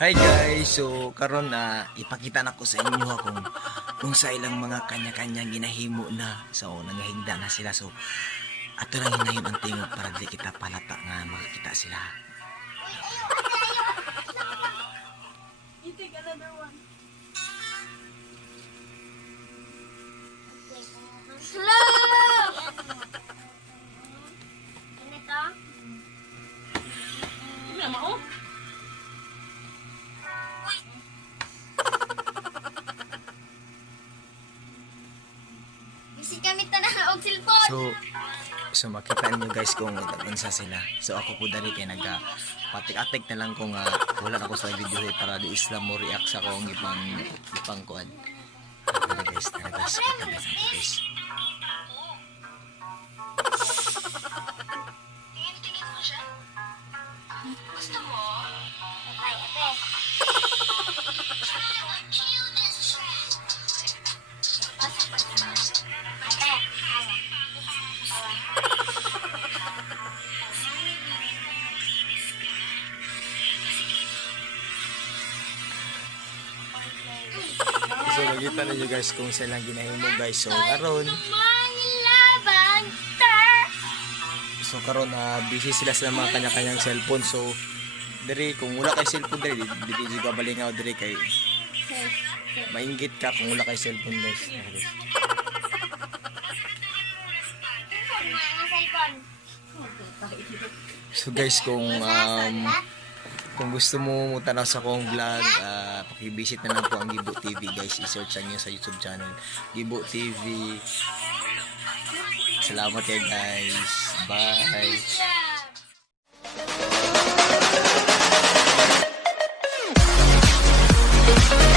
Hi guys, so karon na ipakita na ko sa inyo kung sa ilang mga kanya-kanyang ginahimo na. So nangahigda na sila, so ato lang hinayon ang tingog para di kita palata nga makakita sila. You take another one. Slow! Ganito? Wala mo. Bisi kami tanang og cellphone. So makita niyo guys kung unsa sila. So ako po dali kay nagka patik-atik na lang kung wala na ako sa video para di isla mo react sa akong ipang kuan. Tara guys, kita guys. Okay, ate. Ate, So nakita niyo guys kung sila ginahimo guys. So karon Mangilabang So karon busy sila sa mga kanya-kanyang cellphone. So diri kung wala kay cellphone diri dili juga balingaw diri kay mainggit ka kung wala kay cellphone guys. cellphone. So guys kung gusto mo tanaw sa akong vlog, paki-visit na lang po ang Gibo TV guys. I-search niyo sa YouTube channel Gibo TV. Salamat kayo guys. Bye. Yeah.